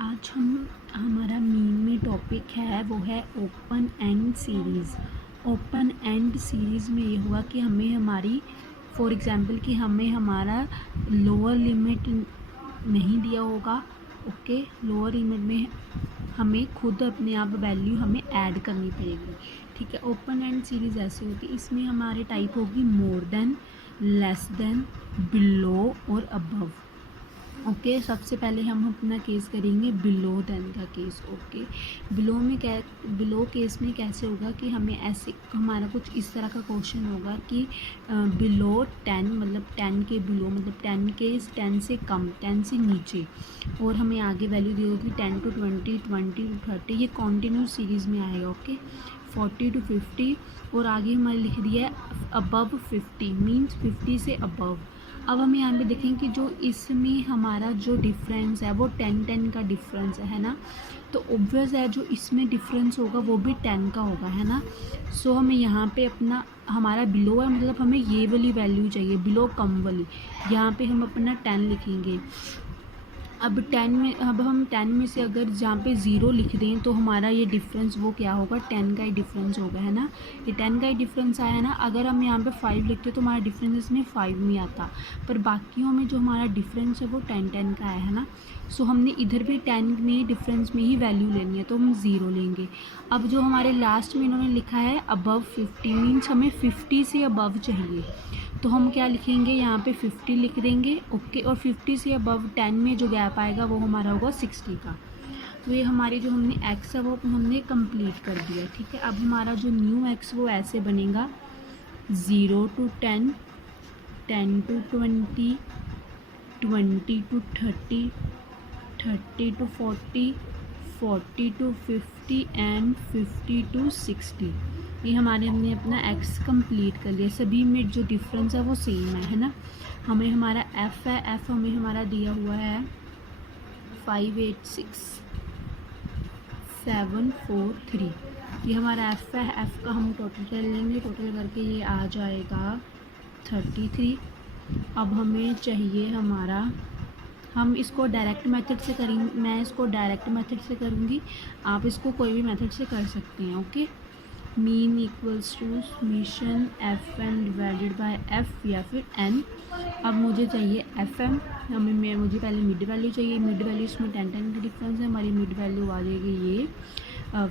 आज हम हमारा मेन में टॉपिक है वो है open and series. Open and series में ये हुआ कि हमें हमारी फॉर एग्ज़ाम्पल कि हमें हमारा लोअर लिमिट नहीं दिया होगा। ओके, लोअर लिमिट में हमें खुद अपने आप वैल्यू हमें ऐड करनी पड़ेगी। ठीक है, ओपन एंड सीरीज़ ऐसे होती है, इसमें हमारे टाइप होगी more than, less than, below और अबव। ओके, सबसे पहले हम अपना केस करेंगे बिलो देन का केस। ओके, बिलो केस में कैसे होगा कि हमें ऐसे हमारा कुछ इस तरह का क्वेश्चन होगा कि बिलो 10 मतलब 10 के बिलो मतलब 10 से कम, 10 से नीचे, और हमें आगे वैल्यू दी होगी 10 to 20, 20 to 30, ये कॉन्टीन्यूस सीरीज़ में आएगा। ओके, 40 to 50 और आगे हमारे लिख दिया है अबव 50 मीन्स 50 से अबव। अब हम यहाँ पे देखें कि जो इसमें हमारा जो डिफरेंस है वो 10 का डिफरेंस है ना, तो ऑब्वियस है जो इसमें डिफरेंस होगा वो भी 10 का होगा, है ना। सो हमें यहाँ पे अपना हमारा बिलो है मतलब हमें ये वाली वैल्यू चाहिए, बिलो कम वाली, यहाँ पे हम अपना 10 लिखेंगे। अब हम 10 में से अगर जहाँ पे ज़ीरो लिख दें तो हमारा ये डिफरेंस वो क्या होगा, 10 का ही डिफरेंस होगा, है ना। ये 10 का ही डिफरेंस आया है ना। अगर हम यहाँ पे 5 लिखते तो हमारा डिफरेंस इसमें 5 में आता, पर बाकियों में जो हमारा डिफरेंस है वो 10 का है ना। सो हमने इधर भी 10 में डिफरेंस में ही वैल्यू लेनी है तो हम ज़ीरो लेंगे। अब जो हमारे लास्ट में इन्होंने लिखा है अबव 50 मीन्स हमें 50 से अबव चाहिए, तो हम क्या लिखेंगे यहाँ पे 50 लिख देंगे। ओके, और 50 से अबव 10 में जो गैप आएगा वो हमारा होगा 60 का। तो ये हमारी जो हमने एक्स है वो हमने कंप्लीट कर दिया। ठीक है, अब हमारा जो न्यू एक्स वो ऐसे बनेगा 0 to 10, 10 to 20, 20 to 30, 30 to 40, 40 to 50 and 50 to 60। ये हमने अपना एक्स कंप्लीट कर लिया। सभी में जो डिफरेंस है वो सेम है ना। हमें हमारा एफ़ है, एफ़ हमें हमारा दिया हुआ है 586,743। ये हमारा एफ़ है, एफ़ का हम टोटल कर लेंगे, टोटल करके ये आ जाएगा 33। अब हमें चाहिए हमारा, हम इसको डायरेक्ट मेथड से करेंगे, मैं इसको डायरेक्ट मेथड से करूँगी, आप इसको कोई भी मेथड से कर सकते हैं। Okay, mean equals to summation F M divided by F या फिर एन। अब मुझे चाहिए एफ एम, मुझे पहले मिड वैल्यू चाहिए। मिड वैल्यू इसमें 10 का डिफरेंस है, हमारी मिड वैल्यू आ जाएगी ये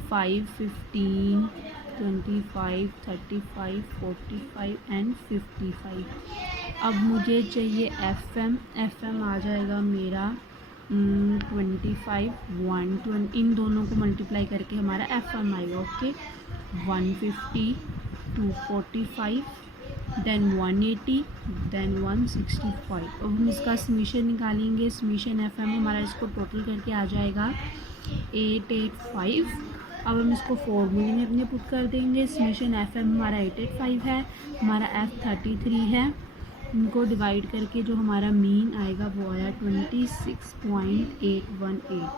5, 15, 25, 35, 45 एंड 55। अब मुझे चाहिए एफ एम आ जाएगा मेरा 25, 120, इन दोनों को मल्टीप्लाई करके हमारा एफ एम आएगा। Okay, 150, 245, then 180, then 165। अब हम इसका समीशन निकालेंगे। समीशन एफ एम हमारा इसको टोटल करके आ जाएगा 885। अब हम इसको फॉर्मूले में अपने पुट कर देंगे। समीशन एफ एम हमारा 885 है, हमारा एफ 33 है, इनको डिवाइड करके जो हमारा मीन आएगा वो आया 26.818।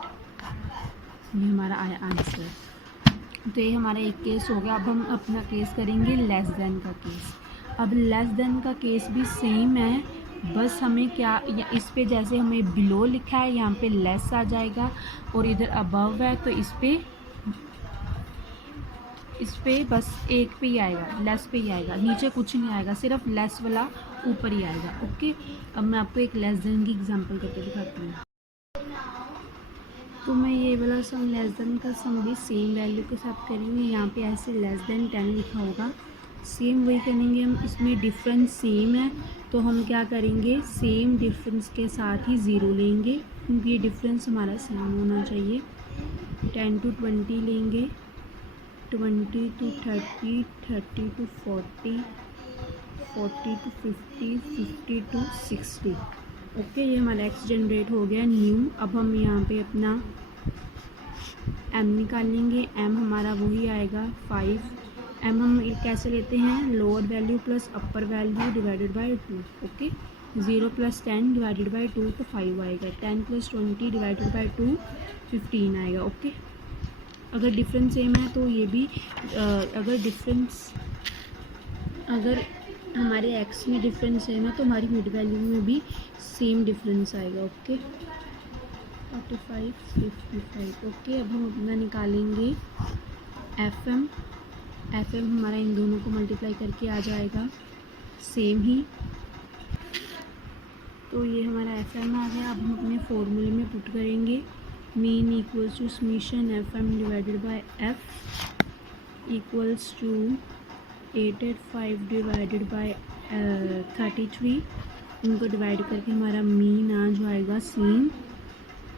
ये हमारा आया आंसर। तो ये हमारा एक केस हो गया। अब हम अपना केस करेंगे लेस देन का केस। अब लेस देन का केस भी सेम है, बस हमें क्या, इस पे जैसे हमें बिलो लिखा है यहाँ पे लेस आ जाएगा, और इधर अबव है तो इस पे बस एक पे ही आएगा, लेस पे ही आएगा, नीचे कुछ नहीं आएगा, सिर्फ लेस वाला ऊपर ही आएगा। ओके, अब मैं आपको एक लेस देन की एग्जांपल करके दिखाती हूँ। तो मैं ये वाला सम लेस देन का सम भी सेम वैल्यू के साथ करेंगे। यहाँ पे ऐसे लेस देन 10 लिखा होगा, सेम वही करेंगे हम। इसमें डिफरेंस सेम है तो हम क्या करेंगे, सेम डिफरेंस के साथ ही ज़ीरो लेंगे, क्योंकि ये डिफरेंस हमारा सेम होना चाहिए। 10 to 20 लेंगे, 20 to 30, 30 to 40, 40 to 50, 50 to 60। Okay, ये हमारा एक्स जनरेट हो गया न्यू। अब हम यहाँ पे अपना एम निकालेंगे। एम हमारा वही आएगा 5। एम हम कैसे लेते हैं, lower value plus upper value divided by 2। Okay, 0 + 10 divided by 2 तो 5 आएगा, 10 + 20 डिवाइडेड बाय 2 15 आएगा। ओके, अगर डिफरेंस सेम है तो ये भी अगर हमारे एक्स में डिफरेंस सेम है तो हमारी मिड वैल्यू में भी सेम डिफरेंस आएगा। ओके, 45 55। ओके, अब हम अपना निकालेंगे FM। हमारा इन दोनों को मल्टीप्लाई करके आ जाएगा सेम ही। तो ये हमारा FM आ गया। अब हम अपने फॉर्मूले में पुट करेंगे mean equals to summation FM divided by F equals to 885 divided by 33। इनको डिवाइड करके हमारा मीन आ जाएगा सेम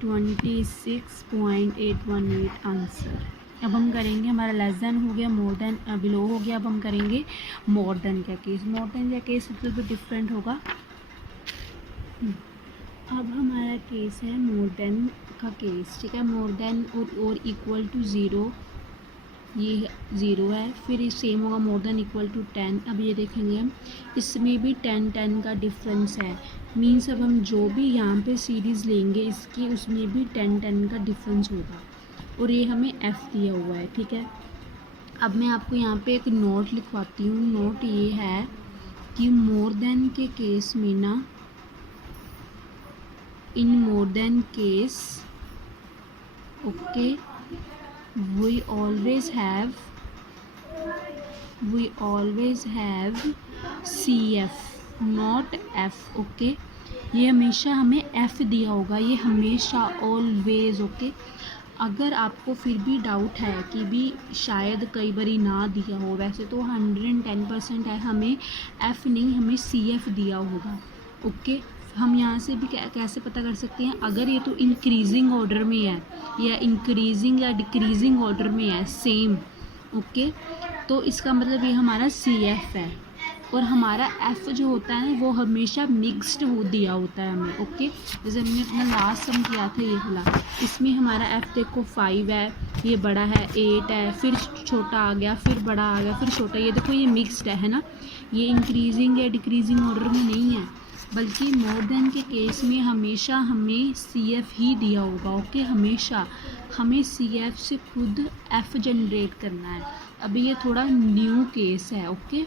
26.818 आंसर। अब हम करेंगे, हमारा लेस देन हो गया, मोर देन बिलो हो गया। अब हम करेंगे मोर देन का केस। मोर देन का केस सबसे तो डिफरेंट होगा। अब हमारा केस है मोर देन का केस, ठीक है। मोर देन और इक्वल टू 0, ये 0 है। फिर ये सेम होगा मोर देन इक्वल टू 10। अब ये देखेंगे हम, इसमें भी 10 का डिफरेंस है। मीन्स अब हम जो भी यहाँ पे सीरीज़ लेंगे इसकी, उसमें भी 10 का डिफरेंस होगा। और ये हमें F दिया हुआ है, ठीक है। अब मैं आपको यहाँ पे एक नोट लिखवाती हूँ। नोट ये है कि मोर देन के केस में ना, in more than case, okay, we always have CF not F, okay. ये हमेशा हमें F दिया होगा, ये हमेशा ऑलवेज, ओके। अगर आपको फिर भी डाउट है कि भी शायद कई बारी ना दिया हो, वैसे तो 110% है हमें F नहीं, हमें CF दिया होगा, ओके। हम यहाँ से भी कैसे पता कर सकते हैं, अगर ये तो इंक्रीजिंग ऑर्डर में है या इंक्रीजिंग या डिक्रीजिंग ऑर्डर में है सेम, ओके, तो इसका मतलब ये हमारा CF है। और हमारा F जो होता है ना वो हमेशा मिक्स्ड हो दिया होता है हमें, ओके। जैसे हमने अपना लास्ट सम किया था ये वाला, इसमें हमारा F देखो 5 है, ये बड़ा है 8 है, फिर छोटा आ गया, फिर बड़ा आ गया, फिर छोटा, ये देखो ये मिक्स्ड है ना। ये इंक्रीजिंग या डिक्रीजिंग ऑर्डर में नहीं है, बल्कि मोर देन के केस में हमेशा हमें CF ही दिया होगा, ओके। हमेशा हमें CF से खुद F जनरेट करना है। अभी ये थोड़ा न्यू केस है, ओके,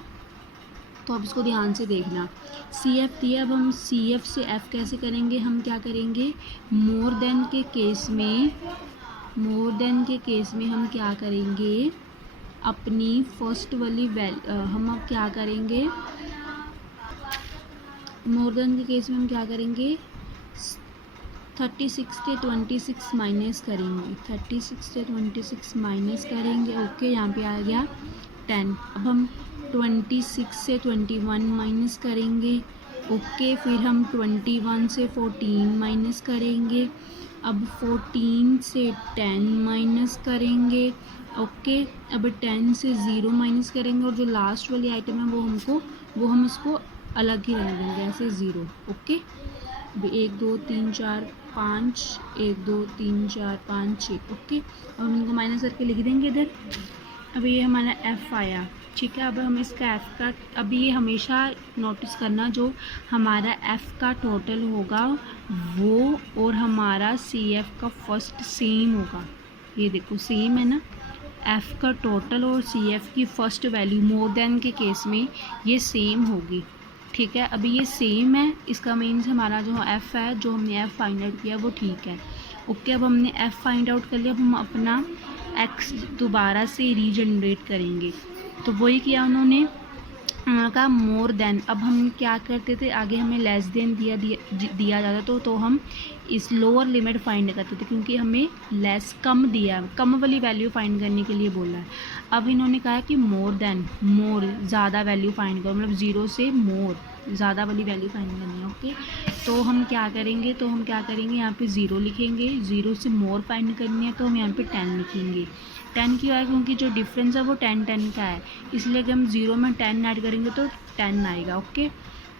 तो अब इसको ध्यान से देखना। CF दिया, अब हम CF से F कैसे करेंगे, हम क्या करेंगे, मोर देन के केस में हम क्या करेंगे, अपनी फर्स्ट वाली हम अब क्या करेंगे, मोर देन के केस में हम क्या करेंगे, 36 से 26 माइनस करेंगे, 36 से 26 माइनस करेंगे, ओके। यहाँ पे आ गया 10। अब हम 26 से 21 माइनस करेंगे, ओके। फिर हम 21 से 14 माइनस करेंगे। अब 14 से 10 माइनस करेंगे, ओके। अब 10 से 0 माइनस करेंगे, और जो लास्ट वाली आइटम है वो हम इसको अलग ही रहने देंगे, ऐसे 0, ओके। 1 2 3 4 5, 1 2 3 4 5 6, ओके। अब हम इनको माइनस करके लिख देंगे इधर। अब ये हमारा F आया, ठीक है। अब हम इसका F का, अभी ये हमेशा नोटिस करना, जो हमारा F का टोटल होगा वो और हमारा CF का फर्स्ट सेम होगा। ये देखो सेम है ना, F का टोटल और CF की फ़र्स्ट वैल्यू मोर देन के केस में ये सेम होगी, ठीक है। अभी ये सेम है, इसका मीन्स हमारा जो F है, जो हमने F फाइंड आउट किया वो ठीक है, ओके। अब हमने F फाइंड आउट कर लिया, अब हम अपना X दोबारा से रीजनरेट करेंगे। तो वही किया उन्होंने, का मोर देन। अब हम क्या करते थे, आगे हमें लेस देन दिया जाता तो हम इस लोअर लिमिट फाइंड करते थे, क्योंकि हमें लेस कम दिया, कम वाली वैल्यू फाइंड करने के लिए बोला है। अब इन्होंने कहा कि मोर देन, मोर ज़्यादा वैल्यू फाइंड करो, मतलब 0 से मोर ज़्यादा वाली वैल्यू फाइंड करनी है, ओके। तो हम क्या करेंगे, यहाँ पे 0 लिखेंगे, 0 से मोर फाइंड करनी है तो हम यहाँ पे 10 लिखेंगे। 10 क्यों आया, क्योंकि जो डिफरेंस है वो 10 का है, इसलिए कि हम 0 में 10 ऐड करेंगे तो 10 आएगा, ओके।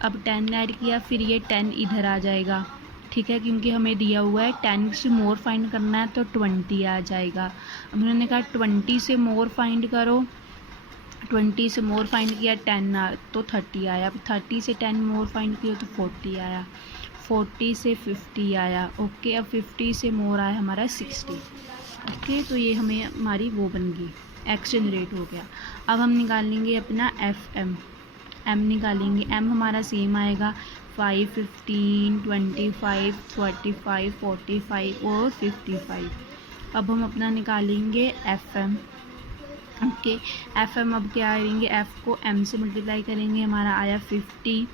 अब 10 ऐड किया, फिर ये 10 इधर आ जाएगा, ठीक है, क्योंकि हमें दिया हुआ है 10 से मोर फाइंड करना है तो 20 आ जाएगा। अब उन्होंने कहा 20 से मोर फाइंड करो, 20 से मोर फाइंड किया 10 तो 30 आया। अब 30 से 10 मोर फाइंड किया तो 40 आया, 40 से 50 आया, ओके। अब 50 से मोर आया हमारा 60, ओके। तो ये हमें हमारी वो बन गई, X जनरेट हो गया। अब हम निकालेंगे अपना FM, M निकालेंगे, M हमारा सेम आएगा 5, 15, 25, 35, 45 और 55। अब हम अपना निकालेंगे F M. Okay, F M अब क्या करेंगे, एफ को एम से मल्टीप्लाई करेंगे, हमारा आया 50।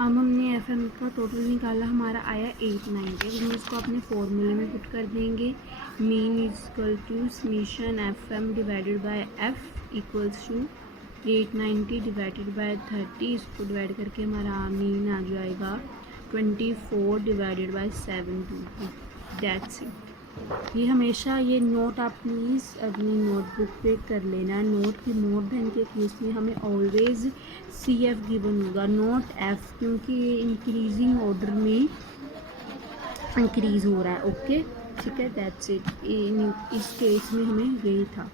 अब हमने एफ एम का टोटल निकाला, हमारा आया 890। अब हम इसको अपने फॉर्मूले में पुट कर देंगे। Mean is equal to summation F M divided by F equals to 890 divided by 30। इसको डिवाइड करके हमारा मीन आ जाएगा 24 डिवाइडेड बाय 720। That's it. ये हमेशा ये नोट आप प्लीज़ अपनी नोटबुक पे कर लेना। नोट के मोर देन के केस में हमें ऑलवेज सी एफ गिवन होगा, नॉट एफ, क्योंकि ये इंक्रीजिंग ऑर्डर में इंक्रीज़ हो रहा है। ओके, ठीक है, दैट्स इट। इस केस में हमें यही था।